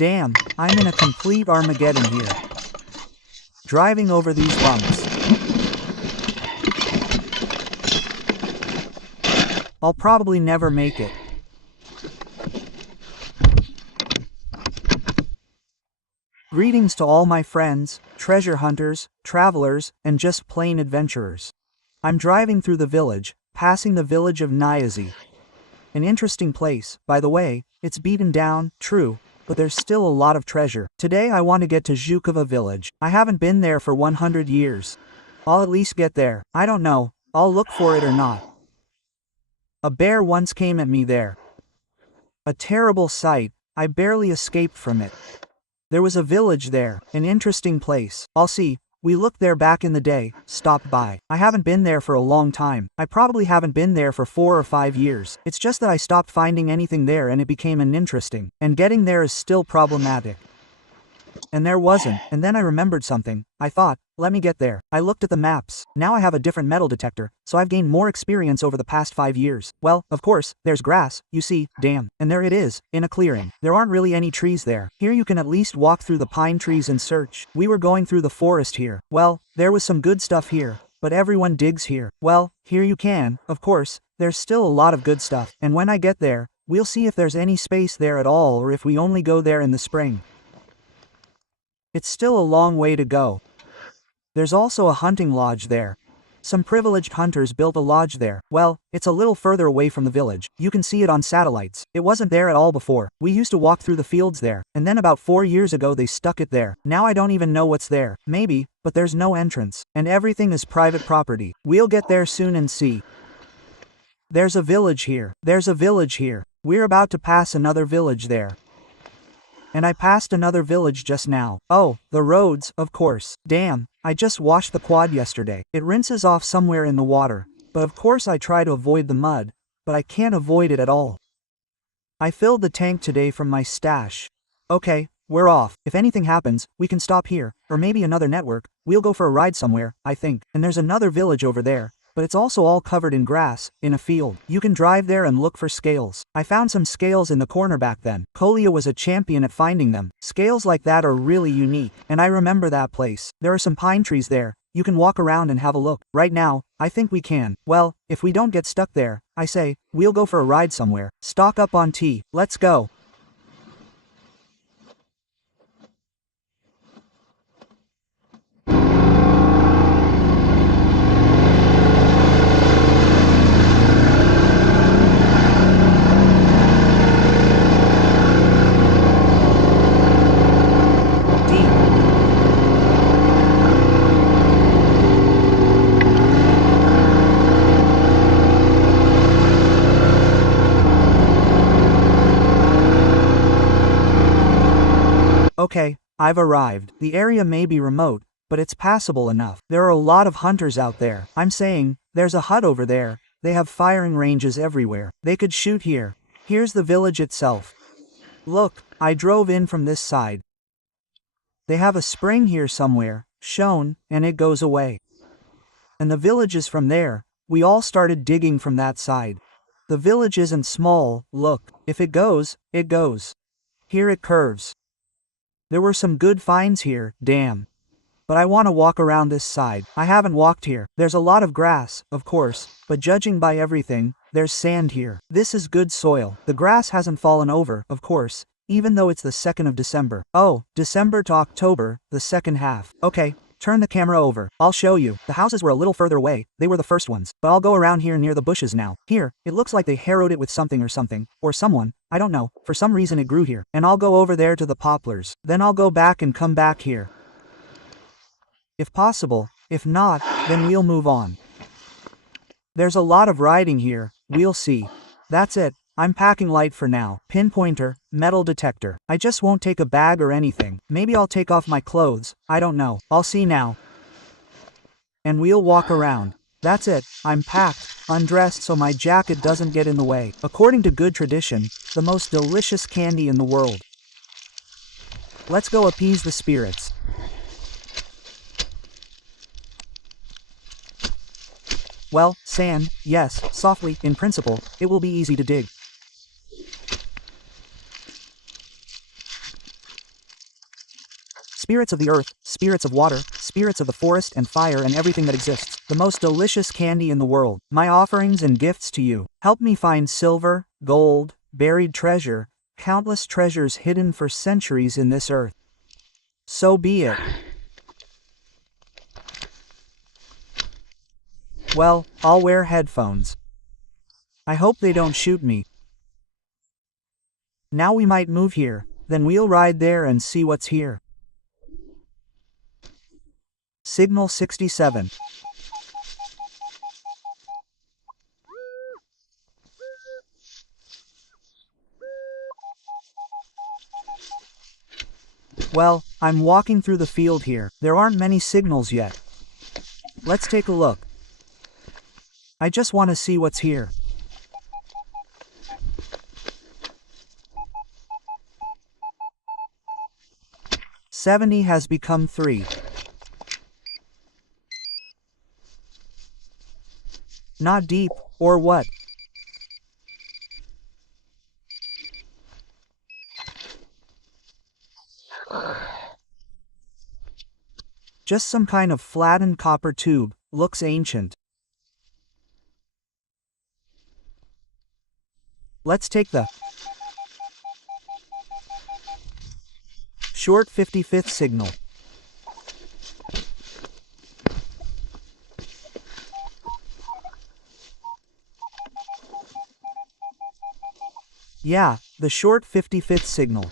Damn, I'm in a complete Armageddon here. Driving over these bumps. I'll probably never make it. Greetings to all my friends, treasure hunters, travelers, and just plain adventurers. I'm driving through the village, passing the village of Nyazi. An interesting place, by the way. It's beaten down, true, but there's still a lot of treasure. Today I want to get to Zhukova village. I haven't been there for 100 years. I'll at least get there. I don't know, I'll look for it or not. A bear once came at me there. A terrible sight, I barely escaped from it. There was a village there, an interesting place. I'll see. We looked there back in the day, stopped by. I haven't been there for a long time. I probably haven't been there for 4 or 5 years. It's just that I stopped finding anything there and it became uninteresting. And getting there is still problematic. And there wasn't, and then I remembered something. I thought, let me get there. I looked at the maps. Now I have a different metal detector, so I've gained more experience over the past 5 years. Well, of course, there's grass, you see, damn. And there it is, in a clearing. There aren't really any trees there. Here you can at least walk through the pine trees and search. We were going through the forest here. Well, there was some good stuff here, but everyone digs here. Well, here you can, of course, there's still a lot of good stuff. And when I get there, we'll see if there's any space there at all or if we only go there in the spring. It's still a long way to go. There's also a hunting lodge there. Some privileged hunters built a lodge there. Well, it's a little further away from the village. You can see it on satellites. It wasn't there at all before. We used to walk through the fields there, and then about 4 years ago they stuck it there. Now I don't even know what's there. Maybe, but there's no entrance. And everything is private property. We'll get there soon and see. There's a village here. There's a village here. We're about to pass another village there. And I passed another village just now. Oh, the roads, of course. Damn, I just washed the quad yesterday. It rinses off somewhere in the water. But of course I try to avoid the mud. But I can't avoid it at all. I filled the tank today from my stash. Okay, we're off. If anything happens, we can stop here. Or maybe another network. We'll go for a ride somewhere, I think. And there's another village over there. But it's also all covered in grass, in a field. You can drive there and look for scales. I found some scales in the corner back then. Kolia was a champion at finding them. Scales like that are really unique. And I remember that place. There are some pine trees there. You can walk around and have a look. Right now, I think we can. Well, if we don't get stuck there, I say, we'll go for a ride somewhere. Stock up on tea. Let's go. Okay, I've arrived. The area may be remote, but it's passable enough. There are a lot of hunters out there. I'm saying, there's a hut over there. They have firing ranges everywhere. They could shoot here. Here's the village itself. Look, I drove in from this side. They have a spring here somewhere, shown, and it goes away. And the village is from there. We all started digging from that side. The village isn't small, look. If it goes, it goes. Here it curves. There were some good finds here, damn. But I want to walk around this side. I haven't walked here. There's a lot of grass, of course, but judging by everything, there's sand here. This is good soil. The grass hasn't fallen over, of course, even though it's the 2nd of December. Oh, December to October, the second half. Okay, turn the camera over. I'll show you. The houses were a little further away. They were the first ones. But I'll go around here near the bushes now. Here, it looks like they harrowed it with something, or someone. I don't know, for some reason it grew here. And I'll go over there to the poplars. Then I'll go back and come back here. If possible. If not, then we'll move on. There's a lot of riding here. We'll see. That's it. I'm packing light for now. Pinpointer, metal detector. I just won't take a bag or anything. Maybe I'll take off my clothes. I don't know. I'll see now. And we'll walk around. That's it. I'm packed, undressed so my jacket doesn't get in the way. According to good tradition, the most delicious candy in the world. Let's go appease the spirits. Well, sand, yes, softly, in principle, it will be easy to dig. Spirits of the earth, spirits of water, spirits of the forest and fire and everything that exists. The most delicious candy in the world. My offerings and gifts to you. Help me find silver, gold, buried treasure, countless treasures hidden for centuries in this earth. So be it. Well, I'll wear headphones. I hope they don't shoot me. Now we might move here, then we'll ride there and see what's here. Signal 67. Well, I'm walking through the field here. There aren't many signals yet. Let's take a look. I just want to see what's here. "70 has become 3. Not deep, or what? Just some kind of flattened copper tube, looks ancient. Let's take the short 55th signal. Yeah, the short 55th signal.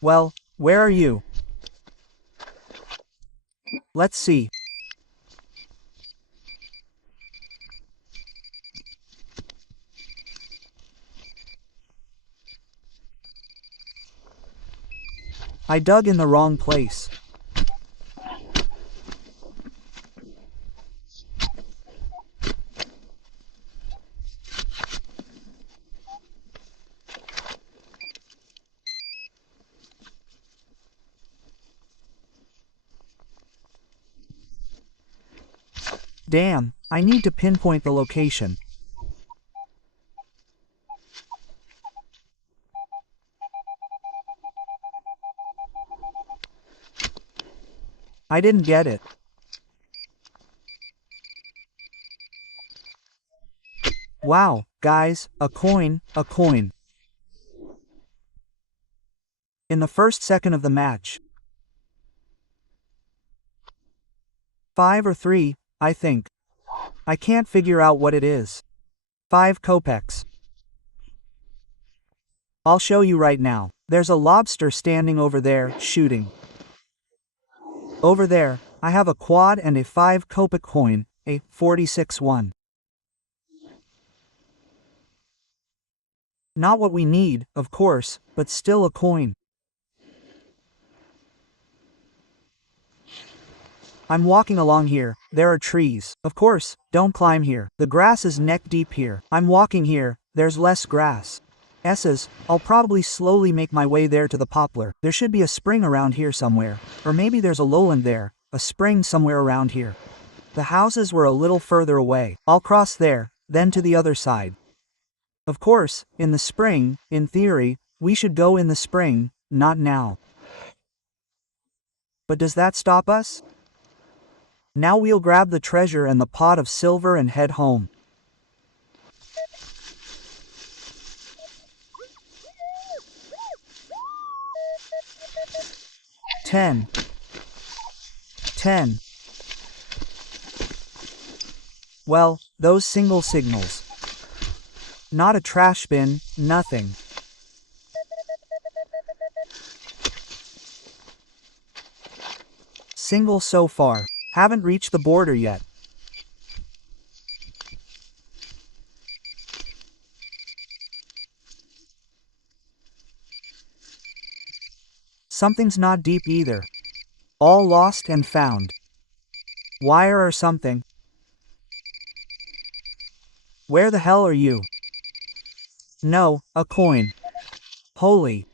Well, where are you? Let's see. I dug in the wrong place. Damn, I need to pinpoint the location. I didn't get it. Wow, guys, a coin, a coin. In the first second of the match. 5 or 3, I think. I can't figure out what it is. 5 kopecks. I'll show you right now. There's a lobster standing over there, shooting. Over there, I have a quad and a 5 kopeck coin, a 46 one. Not what we need, of course, but still a coin. I'm walking along here. There are trees. Of course, don't climb here. The grass is neck deep here. I'm walking here. There's less grass. S's, I'll probably slowly make my way there to the poplar. There should be a spring around here somewhere. Or maybe there's a lowland there, a spring somewhere around here. The houses were a little further away. I'll cross there, then to the other side. Of course, in the spring, in theory, we should go in the spring, not now. But does that stop us? Now we'll grab the treasure and the pot of silver and head home. Ten. Well, those single signals. Not a trash bin, nothing. Single so far. Haven't reached the border yet. Something's not deep either. All lost and found. Wire or something. Where the hell are you? No, a coin. Holy.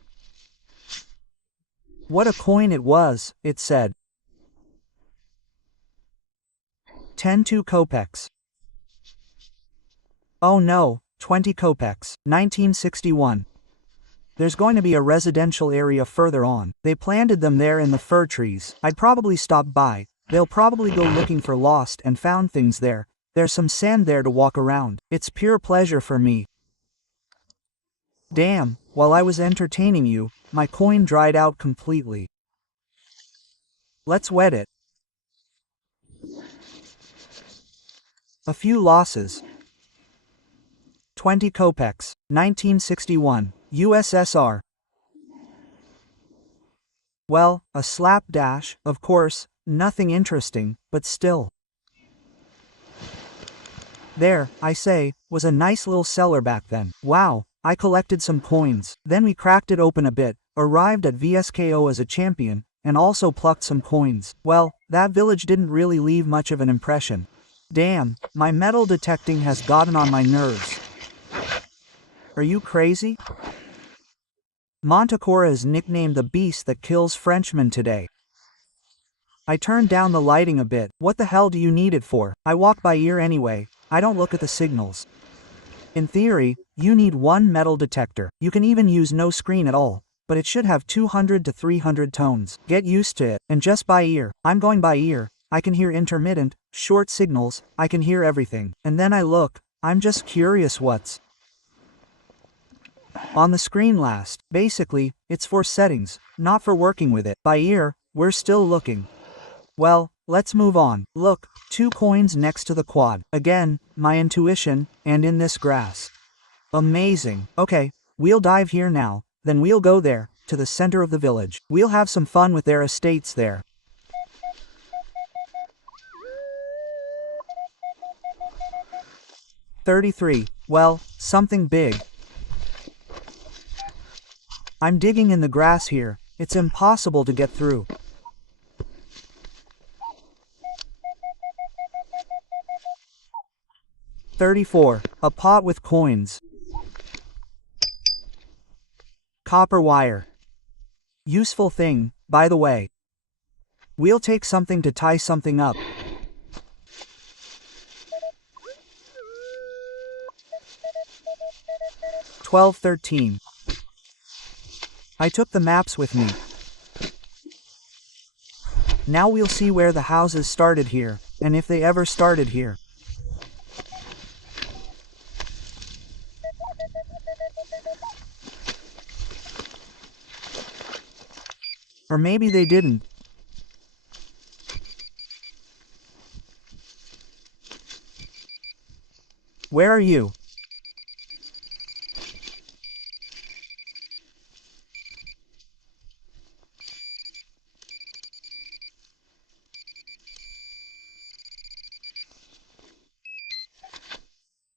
What a coin it was, it said. 10 kopecks. Oh no, 20 kopecks, 1961. There's going to be a residential area further on. They planted them there in the fir trees. I'd probably stop by. They'll probably go looking for lost and found things there. There's some sand there to walk around. It's pure pleasure for me. Damn, while I was entertaining you, my coin dried out completely. Let's wet it. A few losses. 20 kopecks, 1961, USSR. Well, a slapdash, of course, nothing interesting, but still. There, I say, was a nice little cellar back then. Wow, I collected some coins. Then we cracked it open a bit, arrived at VSKO as a champion, and also plucked some coins. Well, that village didn't really leave much of an impression. Damn, my metal detecting has gotten on my nerves. Are you crazy? Montecora is nicknamed the beast that kills Frenchmen today. I turned down the lighting a bit. What the hell do you need it for? I walk by ear anyway. I don't look at the signals. In theory, you need one metal detector. You can even use no screen at all, but it should have 200 to 300 tones. Get used to it, and just by ear. I'm going by ear. I can hear intermittent, short signals. I can hear everything. And then I look. I'm just curious what's on the screen last. Basically, it's for settings, not for working with it. By ear, we're still looking. Well, let's move on. Look, 2 coins next to the quad. Again, my intuition, and in this grass. Amazing. Okay, we'll dive here now, then we'll go there, to the center of the village. We'll have some fun with their estates there. $33. Well, something big. I'm digging in the grass here. It's impossible to get through. $34. A pot with coins. Copper wire. Useful thing, by the way. We'll take something to tie something up. $12.13. I took the maps with me. Now we'll see where the houses started here, and if they ever started here. Or maybe they didn't. Where are you?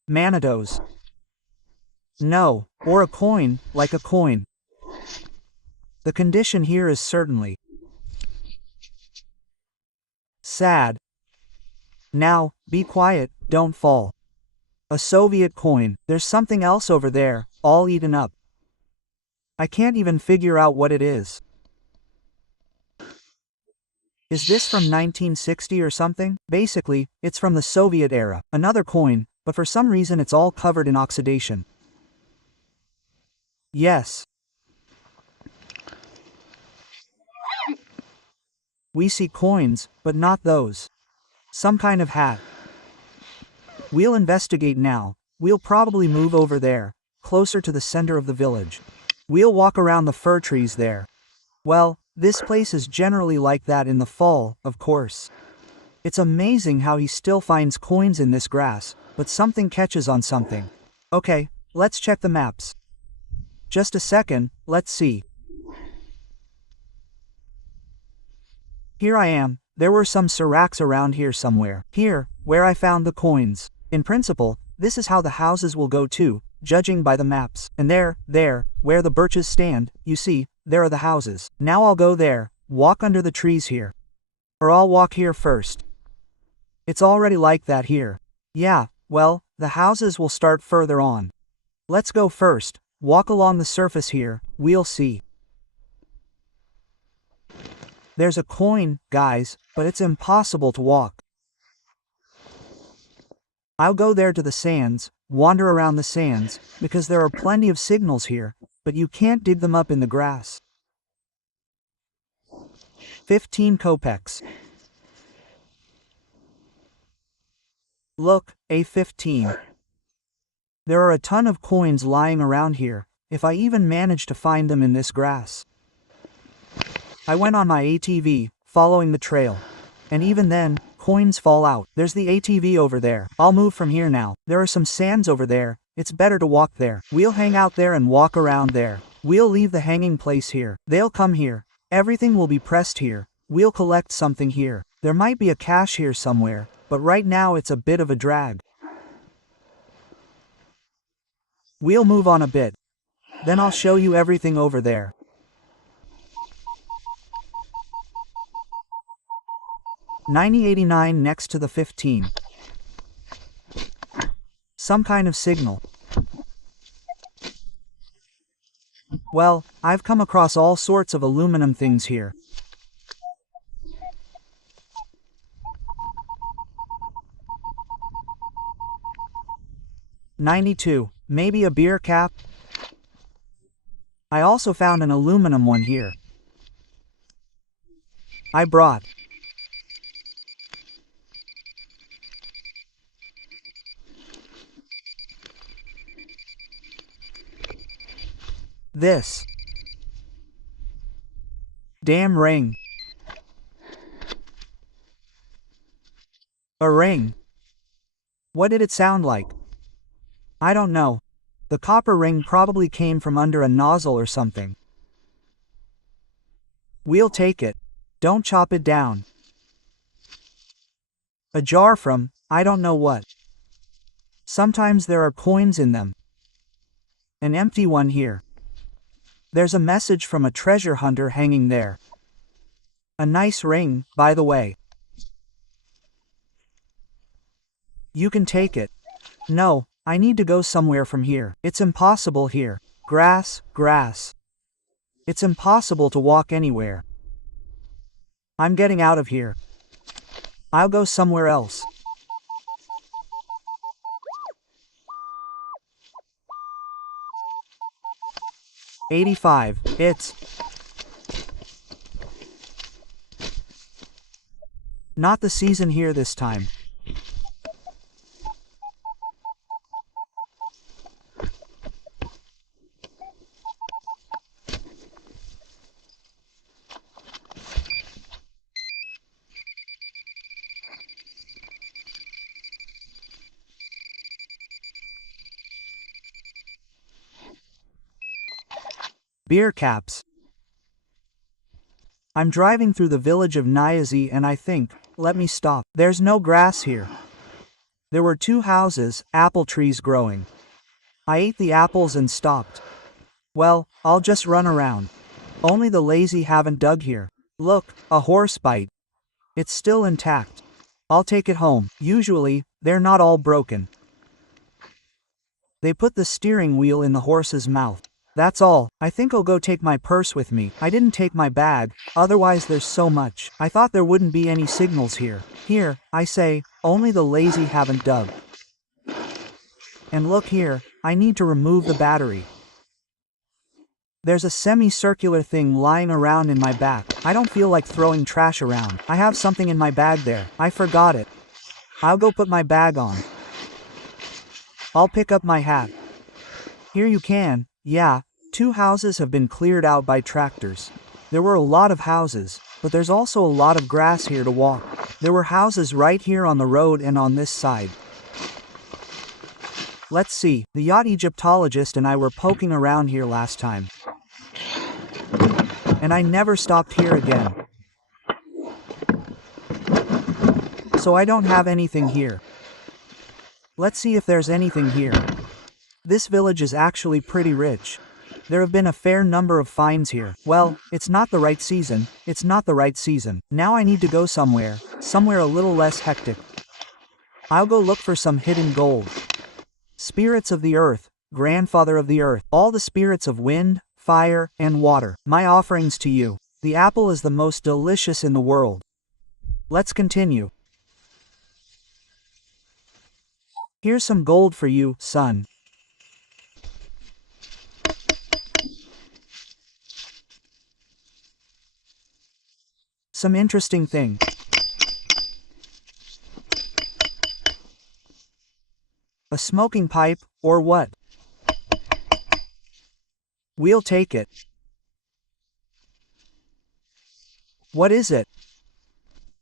Monetos. No, or a coin, like a coin. The condition here is certainly sad. Now, be quiet, don't fall. A Soviet coin. There's something else over there, all eaten up. I can't even figure out what it is. Is this from 1960 or something? Basically, it's from the Soviet era. Another coin, but for some reason it's all covered in oxidation. Yes. We see coins, but not those. Some kind of hat. We'll investigate now. We'll probably move over there, closer to the center of the village. We'll walk around the fir trees there. Well, this place is generally like that in the fall, of course. It's amazing how he still finds coins in this grass, but something catches on something. Okay, let's check the maps. Just a second, let's see. Here I am. There were some seracs around here somewhere. Here, where I found the coins. In principle, this is how the houses will go too, judging by the maps. And there, where the birches stand, you see, there are the houses. Now I'll go there, walk under the trees here. Or I'll walk here first. It's already like that here. Yeah, well, the houses will start further on. Let's go first, walk along the surface here, we'll see. There's a coin, guys, but it's impossible to walk. I'll go there to the sands, wander around the sands, because there are plenty of signals here, but you can't dig them up in the grass. 15 kopecks. Look, A15. There are a ton of coins lying around here, if I even manage to find them in this grass. I went on my ATV, following the trail. And even then, coins fall out. There's the ATV over there. I'll move from here now. There are some sands over there. It's better to walk there. We'll hang out there and walk around there. We'll leave the hanging place here. They'll come here. Everything will be pressed here. We'll collect something here. There might be a cache here somewhere, but right now it's a bit of a drag. We'll move on a bit. Then I'll show you everything over there. 9089 next to the 15. Some kind of signal. Well, I've come across all sorts of aluminum things here. $92, maybe a beer cap? I also found an aluminum one here. I brought. This. Damn ring. A ring. What did it sound like? I don't know. The copper ring probably came from under a nozzle or something. We'll take it. Don't chop it down. A jar from, I don't know what. Sometimes there are coins in them. An empty one here. There's a message from a treasure hunter hanging there. A nice ring, by the way. You can take it. No, I need to go somewhere from here. It's impossible here. Grass, grass. It's impossible to walk anywhere. I'm getting out of here. I'll go somewhere else. $85. It's not the season here this time. Beer caps. I'm driving through the village of Nayazi and I think, let me stop. There's no grass here. There were 2 houses, apple trees growing. I ate the apples and stopped. Well, I'll just run around. Only the lazy haven't dug here. Look, a horse bite. It's still intact. I'll take it home. Usually, they're not all broken. They put the steering wheel in the horse's mouth. That's all. I think I'll go take my purse with me. I didn't take my bag, otherwise there's so much. I thought there wouldn't be any signals here. Here, I say, only the lazy haven't dug. And look here, I need to remove the battery. There's a semicircular thing lying around in my back. I don't feel like throwing trash around. I have something in my bag there. I forgot it. I'll go put my bag on. I'll pick up my hat. Here you can. Yeah, 2 houses have been cleared out by tractors. There were a lot of houses, but there's also a lot of grass here to walk. There were houses right here on the road and on this side. Let's see, the yacht Egyptologist and I were poking around here last time. And I never stopped here again. So I don't have anything here. Let's see if there's anything here. This village is actually pretty rich. There have been a fair number of finds here. Well, it's not the right season. It's not the right season. Now I need to go somewhere a little less hectic. I'll go look for some hidden gold. Spirits of the earth, grandfather of the earth, all the spirits of wind, fire, and water, my offerings to you. The apple is the most delicious in the world. Let's continue. Here's some gold for you, son. Some interesting thing. A smoking pipe, or what? We'll take it. What is it?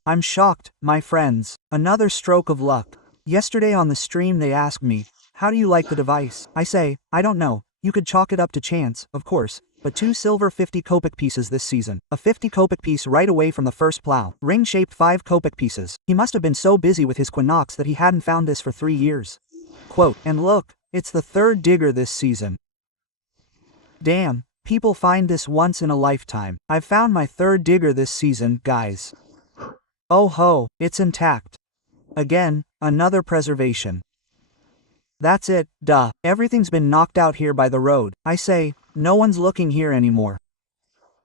I'm shocked, my friends. Another stroke of luck. Yesterday on the stream they asked me, how do you like the device? I say, I don't know. You could chalk it up to chance, of course, but 2 silver 50 kopeck pieces this season. A 50 kopeck piece right away from the first plow. Ring-shaped 5 kopeck pieces. He must have been so busy with his quinox that he hadn't found this for 3 years. Quote, and look, it's the 3rd digger this season. Damn, people find this once in a lifetime. I've found my 3rd digger this season, guys. Oh ho, it's intact. Again, another preservation. That's it, duh. Everything's been knocked out here by the road. I say, no one's looking here anymore.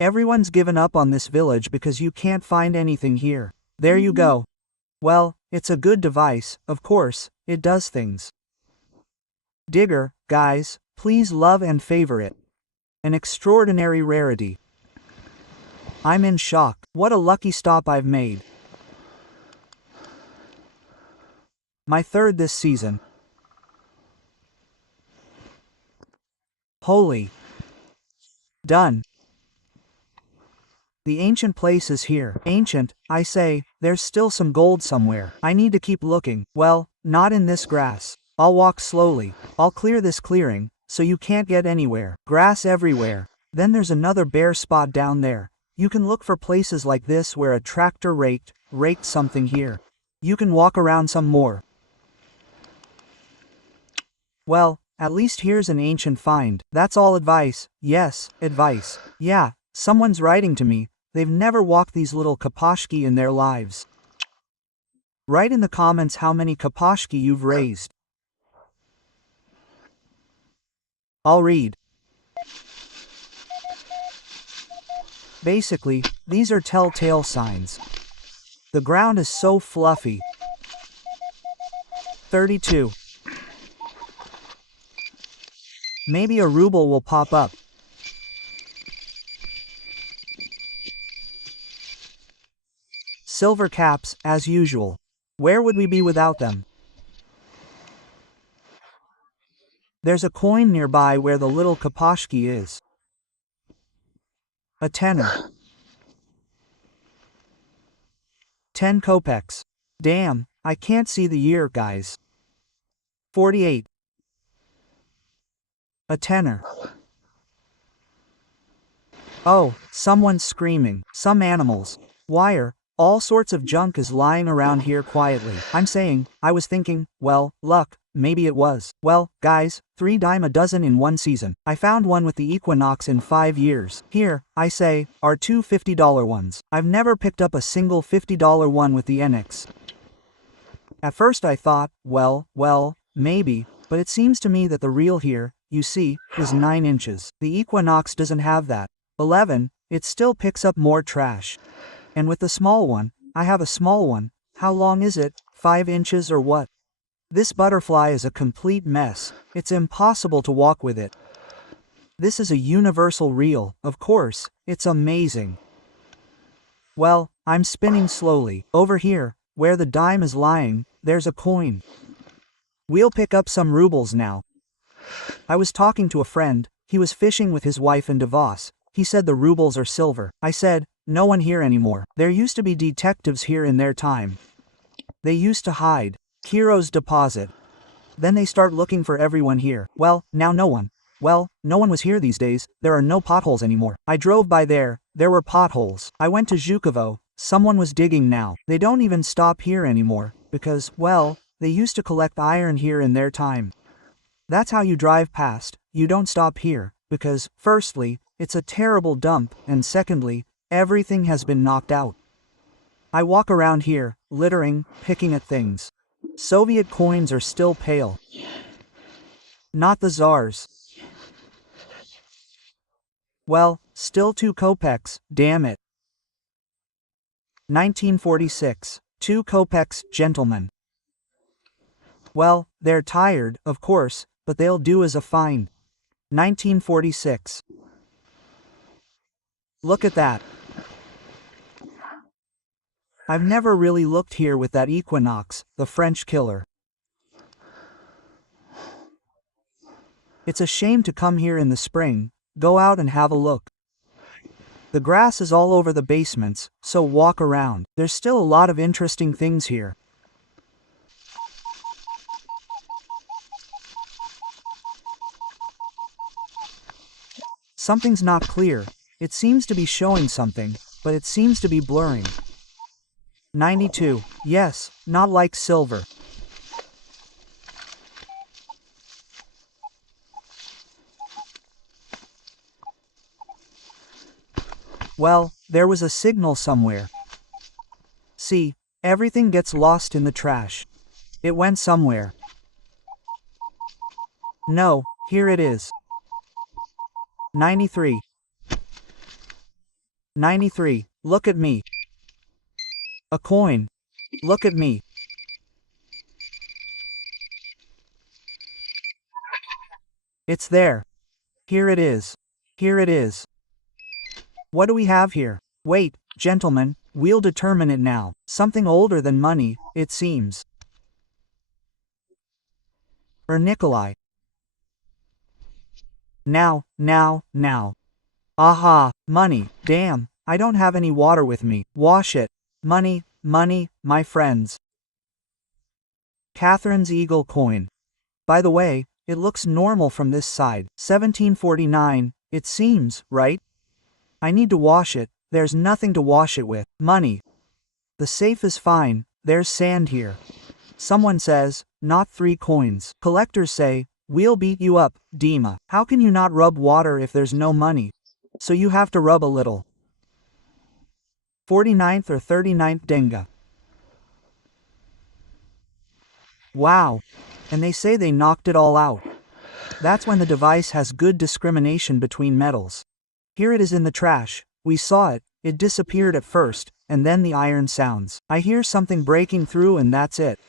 Everyone's given up on this village because you can't find anything here. There you go. Well, it's a good device, of course, it does things. Digger, guys, please love and favor it. An extraordinary rarity. I'm in shock. What a lucky stop I've made. My 3rd this season. Holy. Done. The ancient place is here. Ancient, I say, there's still some gold somewhere. I need to keep looking. Well, not in this grass. I'll walk slowly. I'll clear this clearing, so you can't get anywhere. Grass everywhere. Then there's another bare spot down there. You can look for places like this where a tractor raked something here. You can walk around some more. Well, at least here's an ancient find. That's all advice. Yes, advice. Yeah, someone's writing to me. They've never walked these little kapashki in their lives. Write in the comments how many kapashki you've raised. I'll read. Basically, these are telltale signs. The ground is so fluffy. 32. Maybe a ruble will pop up. Silver caps, as usual. Where would we be without them? There's a coin nearby where the little kapashki is. A tenner. 10 kopecks. Damn, I can't see the year, guys. 48. A tenner. Oh, someone's screaming. Some animals. Wire. All sorts of junk is lying around here quietly. I'm saying, I was thinking, well, luck, maybe it was. Well, guys, 3 dime a dozen in 1 season. I found one with the equinox in 5 years. Here, I say, are 2 $50 ones. I've never picked up a single $50 one with the NX. At first I thought, well, maybe, but it seems to me that the real here, you see, is 9 inches. The equinox doesn't have that. 11, it still picks up more trash. And with the small one, I have a small one. How long is it? 5 inches or what? This butterfly is a complete mess. It's impossible to walk with it. This is a universal reel, of course. It's amazing. Well, I'm spinning slowly. Over here, where the dime is lying, there's a coin. We'll pick up some rubles now. I was talking to a friend. He was fishing with his wife in Davos. He said the rubles are silver. I said, no one here anymore. There used to be detectives here in their time. They used to hide. Heroes deposit. Then they start looking for everyone here. Well, now no one. Well, no one was here these days. There are no potholes anymore. I drove by there. There were potholes. I went to Zhukovo. Someone was digging now. They don't even stop here anymore. Because, well, they used to collect iron here in their time. That's how you drive past. You don't stop here. Because, firstly, it's a terrible dump, and secondly, everything has been knocked out. I walk around here, littering, picking at things. Soviet coins are still pale. Not the czars. Well, still 2 kopecks, damn it. 1946. 2 kopecks, gentlemen. Well, they're tired, of course, but they'll do as a find. 1946. Look at that. I've never really looked here with that equinox, the French killer. It's a shame to come here in the spring. Go out and have a look. The grass is all over the basements, so walk around. There's still a lot of interesting things here. Something's not clear. It seems to be showing something, but it seems to be blurring. 92. Yes, not like silver. Well, there was a signal somewhere. See, everything gets lost in the trash. It went somewhere. No, here it is. 93. 93. Look at me. A coin. Look at me. It's there. Here it is. Here it is. What do we have here? Wait, gentlemen, we'll determine it now. Something older than money, it seems. Nikolai. Now. Aha, money, damn, I don't have any water with me. Wash it. Money, my friends. Catherine's eagle coin. By the way, it looks normal from this side. 1749, it seems, right? I need to wash it. There's nothing to wash it with. Money. The safe is fine. There's sand here. Someone says, not 3 coins. Collectors say, we'll beat you up, Dima. How can you not rub water if there's no money? So you have to rub a little. 49th or 39th Denga. Wow. And they say they knocked it all out. That's when the device has good discrimination between metals. Here it is in the trash. We saw it. It disappeared at first, and then the iron sounds. I hear something breaking through and that's it.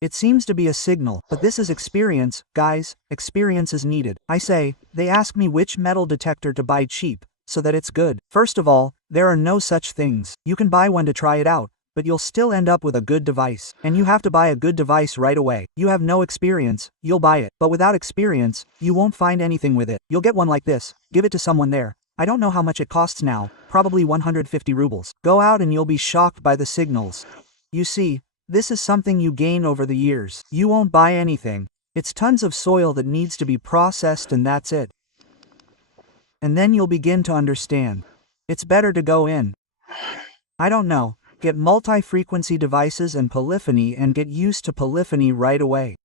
It seems to be a signal, but this is experience, guys. Experience is needed. I say, they ask me which metal detector to buy cheap, so that it's good. First of all, there are no such things. You can buy one to try it out, but you'll still end up with a good device. And you have to buy a good device right away. You have no experience, you'll buy it. But without experience, you won't find anything with it. You'll get one like this, give it to someone there. I don't know how much it costs now, probably 150 rubles. Go out and you'll be shocked by the signals. You see, this is something you gain over the years. You won't buy anything. It's tons of soil that needs to be processed and that's it. And then you'll begin to understand. It's better to go in. I don't know. Get multi-frequency devices and polyphony and get used to polyphony right away.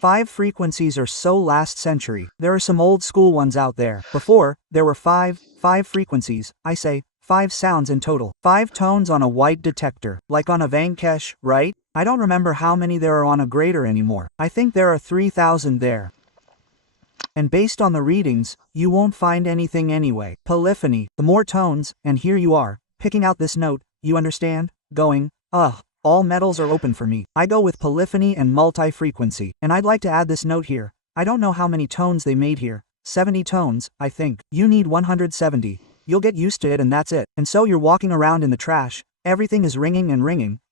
5 frequencies are so last century. There are some old school ones out there. Before, there were 5 frequencies, I say, 5 sounds in total. 5 tones on a white detector, like on a Vankesh, right? I don't remember how many there are on a grater anymore. I think there are 3,000 there. And based on the readings, you won't find anything anyway. Polyphony, the more tones, and here you are, picking out this note, you understand? Going, ugh, all metals are open for me. I go with polyphony and multi-frequency. And I'd like to add this note here. I don't know how many tones they made here. 70 tones, I think. You need 170. You'll get used to it and that's it. And so you're walking around in the trash, everything is ringing,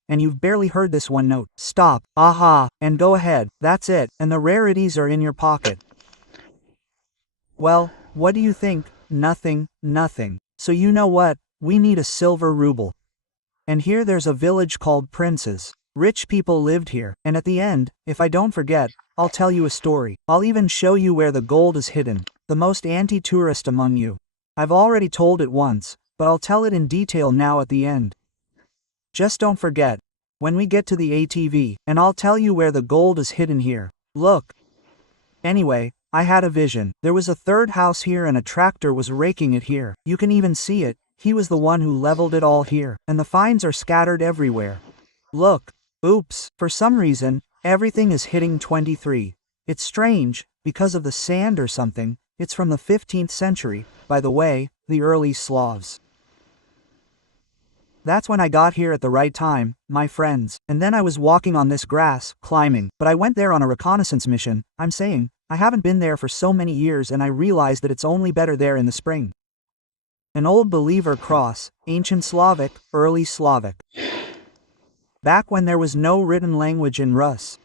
and you've barely heard this one note. Stop, aha, and go ahead, that's it, and the rarities are in your pocket. Well, what do you think? Nothing. So you know what? We need a silver ruble. And here there's a village called Princes. Rich people lived here, and at the end, if I don't forget, I'll tell you a story. I'll even show you where the gold is hidden. The most anti-tourist among you. I've already told it once, but I'll tell it in detail now at the end. Just don't forget. When we get to the ATV, and I'll tell you where the gold is hidden here. Look. Anyway, I had a vision. There was a third house here and a tractor was raking it here. You can even see it. He was the one who leveled it all here. And the finds are scattered everywhere. Look. Oops. For some reason, everything is hitting 23. It's strange, because of the sand or something. It's from the 15th century, by the way, the early Slavs. That's when I got here at the right time, my friends. And then I was walking on this grass, climbing, but I went there on a reconnaissance mission. I'm saying, I haven't been there for so many years and I realized that it's only better there in the spring. An old believer cross, ancient Slavic, early Slavic. Back when there was no written language in Rus.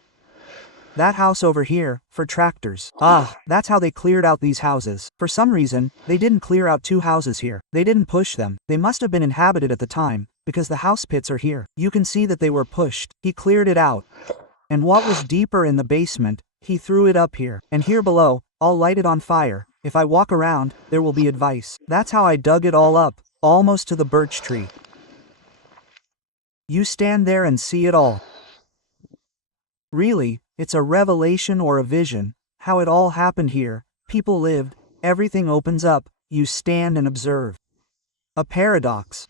That house over here, for tractors. Ah, that's how they cleared out these houses. For some reason, they didn't clear out 2 houses here. They didn't push them. They must have been inhabited at the time, because the house pits are here. You can see that they were pushed. He cleared it out. And what was deeper in the basement, he threw it up here. And here below, I'll light it on fire. If I walk around, there will be advice. That's how I dug it all up, almost to the birch tree. You stand there and see it all. Really, it's a revelation or a vision, how it all happened here, people lived, everything opens up, you stand and observe. A paradox.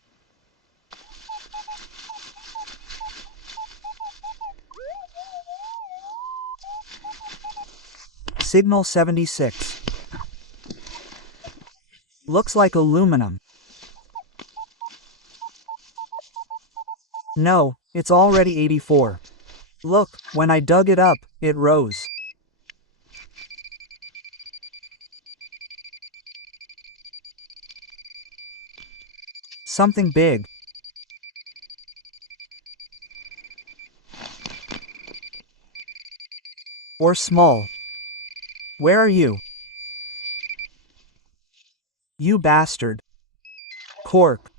Signal 76. Looks like aluminum. No, it's already 84. Look, when I dug it up, it rose. Something big. Or small. Where are you? You bastard. Cork.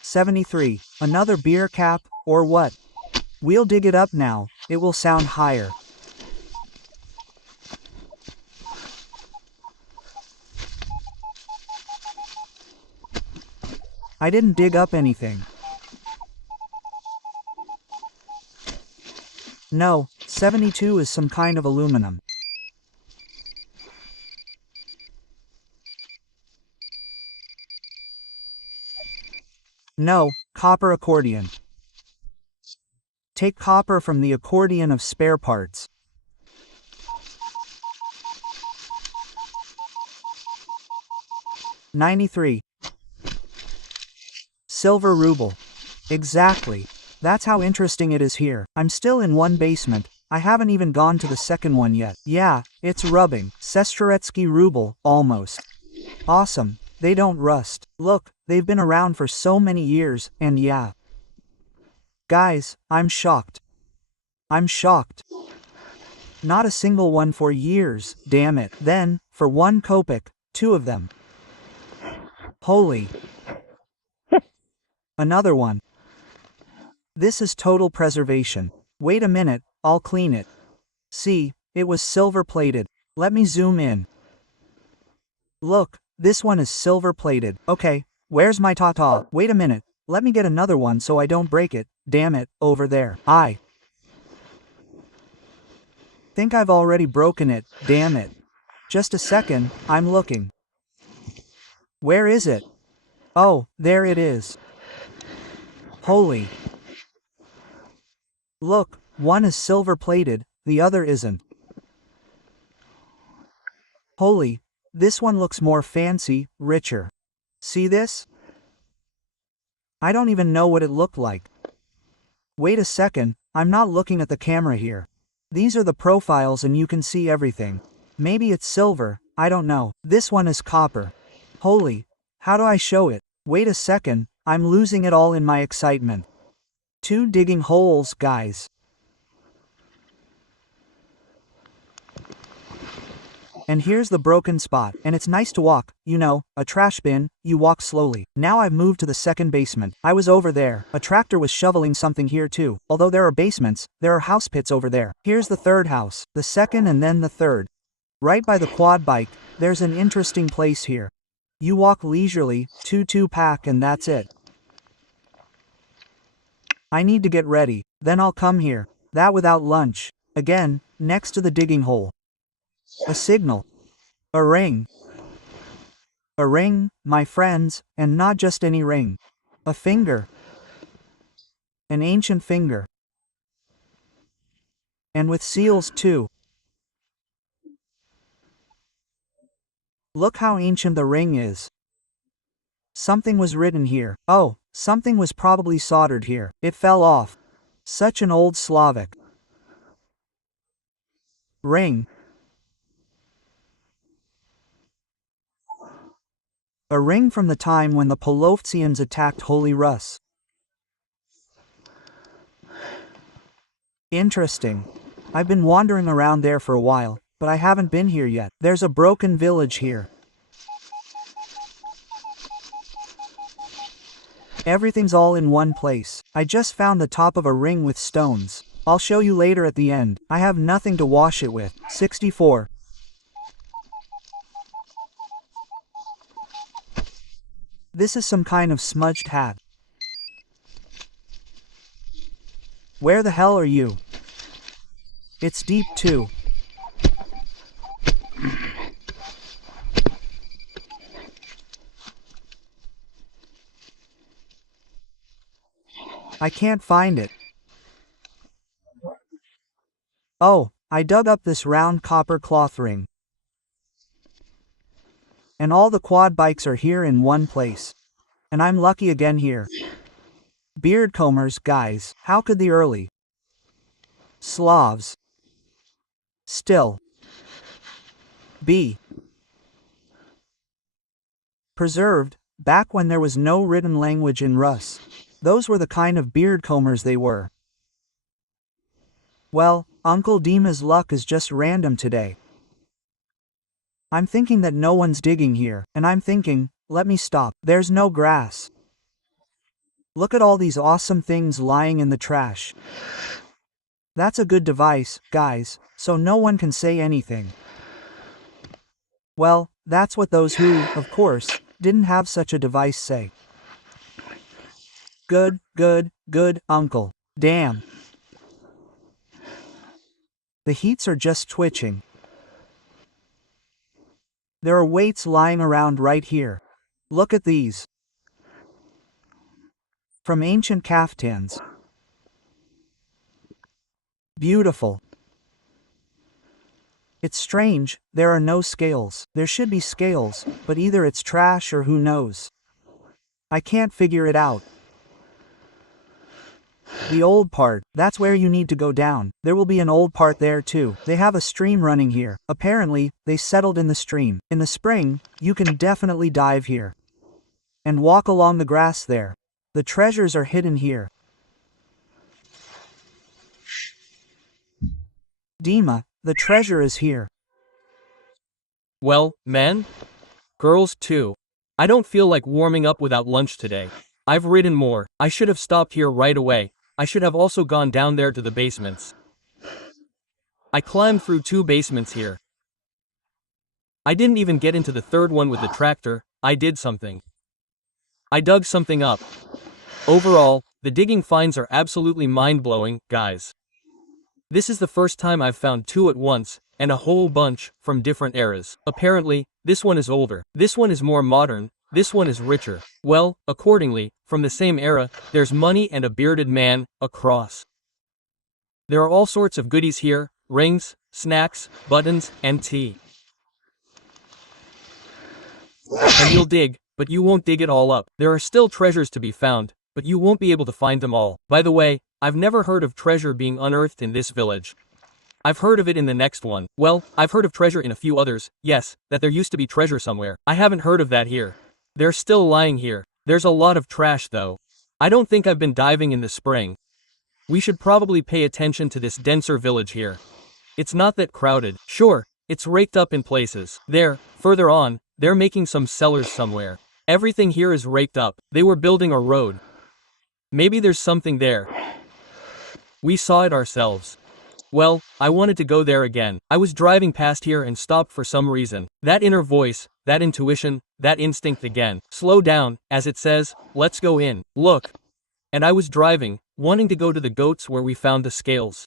73. Another beer cap, or what? We'll dig it up now, it will sound higher. I didn't dig up anything. No, 72 is some kind of aluminum. No, copper accordion. Take copper from the accordion of spare parts. $93. Silver ruble. Exactly. That's how interesting it is here. I'm still in one basement. I haven't even gone to the second one yet. Yeah, it's rubbing. Sestroretsky ruble, almost. Awesome. They don't rust. Look, they've been around for so many years, and yeah. Guys, I'm shocked. I'm shocked. Not a single one for years, damn it. Then, for 1 kopeck, 2 of them. Holy. Another one. This is total preservation. Wait a minute, I'll clean it. See, it was silver plated. Let me zoom in. Look, this one is silver plated. Okay, where's my ta-ta? Wait a minute, let me get another one so I don't break it. Damn it, over there. I think I've already broken it, damn it. Just a second, I'm looking. Where is it? Oh, there it is. Holy. Look, one is silver plated, the other isn't. Holy, this one looks more fancy, richer. See this? I don't even know what it looked like. Wait a second, I'm not looking at the camera here. These are the profiles and you can see everything. Maybe it's silver, I don't know. This one is copper. Holy, how do I show it? Wait a second, I'm losing it all in my excitement. 2 digging holes, guys. And here's the broken spot, and it's nice to walk, you know, a trash bin, you walk slowly. Now I've moved to the second basement. I was over there, a tractor was shoveling something here too. Although there are basements, there are house pits over there. Here's the third house, the second and then the third. Right by the quad bike, there's an interesting place here. You walk leisurely, 2 pack and that's it. I need to get ready, then I'll come here. That without lunch. Again, next to the digging hole. A signal. A ring. A ring, my friends, and not just any ring. A finger. An ancient finger. And with seals too. Look how ancient the ring is. Something was written here. Oh, something was probably soldered here. It fell off. Such an old Slavic ring. A ring from the time when the Polovtsians attacked Holy Rus. Interesting. I've been wandering around there for a while, but I haven't been here yet. There's a broken village here. Everything's all in one place. I just found the top of a ring with stones. I'll show you later at the end. I have nothing to wash it with. 64. This is some kind of smudged hat. Where the hell are you? It's deep too. I can't find it. Oh, I dug up this round copper cloth ring. And all the quad bikes are here in one place. And I'm lucky again here. Beard combers, guys, how could the early Slavs still be preserved back when there was no written language in Rus? Those were the kind of beard combers they were. Well, Uncle Dima's luck is just random today. I'm thinking that no one's digging here, and I'm thinking, let me stop. There's no grass. Look at all these awesome things lying in the trash. That's a good device, guys, so no one can say anything. Well, that's what those who, of course, didn't have such a device say. Good, good, good, uncle. Damn. The heats are just twitching. There are weights lying around right here. Look at these. From ancient kaftans. Beautiful. It's strange, there are no scales. There should be scales, but either it's trash or who knows. I can't figure it out. The old part, that's where you need to go down. There will be an old part there too. They have a stream running here. Apparently, they settled in the stream. In the spring, you can definitely dive here. And walk along the grass there. The treasures are hidden here. Dima, the treasure is here. Well, men? Girls too. I don't feel like warming up without lunch today. I've ridden more. I should have stopped here right away. I should have also gone down there to the basements. I climbed through 2 basements here. I didn't even get into the third one with the tractor. I did something. I dug something up. Overall, the digging finds are absolutely mind-blowing, guys. This is the first time I've found 2 at once, and a whole bunch, from different eras. Apparently, this one is older. This one is more modern. This one is richer. Well, accordingly, from the same era, there's money and a bearded man, a cross. There are all sorts of goodies here, rings, snacks, buttons, and tea. And you'll dig, but you won't dig it all up. There are still treasures to be found, but you won't be able to find them all. By the way, I've never heard of treasure being unearthed in this village. I've heard of it in the next one. Well, I've heard of treasure in a few others, yes, that there used to be treasure somewhere. I haven't heard of that here. They're still lying here. There's a lot of trash though. I don't think I've been diving in the spring. We should probably pay attention to this denser village here. It's not that crowded. Sure, it's raked up in places. There, further on, they're making some cellars somewhere. Everything here is raked up. They were building a road. Maybe there's something there. We saw it ourselves. Well, I wanted to go there again. I was driving past here and stopped for some reason. That inner voice, that intuition, that instinct again. Slow down, as it says, let's go in. Look. And I was driving, wanting to go to the goats where we found the scales.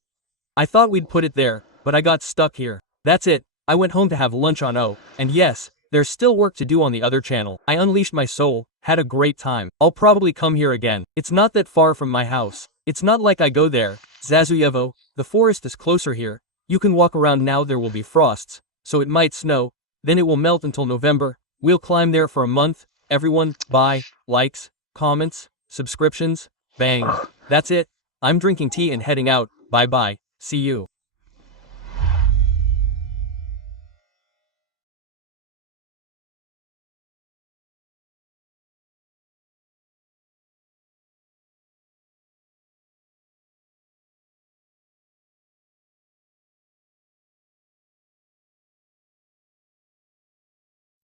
I thought we'd put it there, but I got stuck here. That's it. I went home to have lunch on O. And yes, there's still work to do on the other channel. I unleashed my soul, had a great time. I'll probably come here again. It's not that far from my house. It's not like I go there. Zazuyevo, the forest is closer here. You can walk around now. There will be frosts, so it might snow, then it will melt until November. We'll climb there for a month, Everyone, buy, likes, comments, subscriptions, bang. That's it. I'm drinking tea and heading out. Bye bye. See you.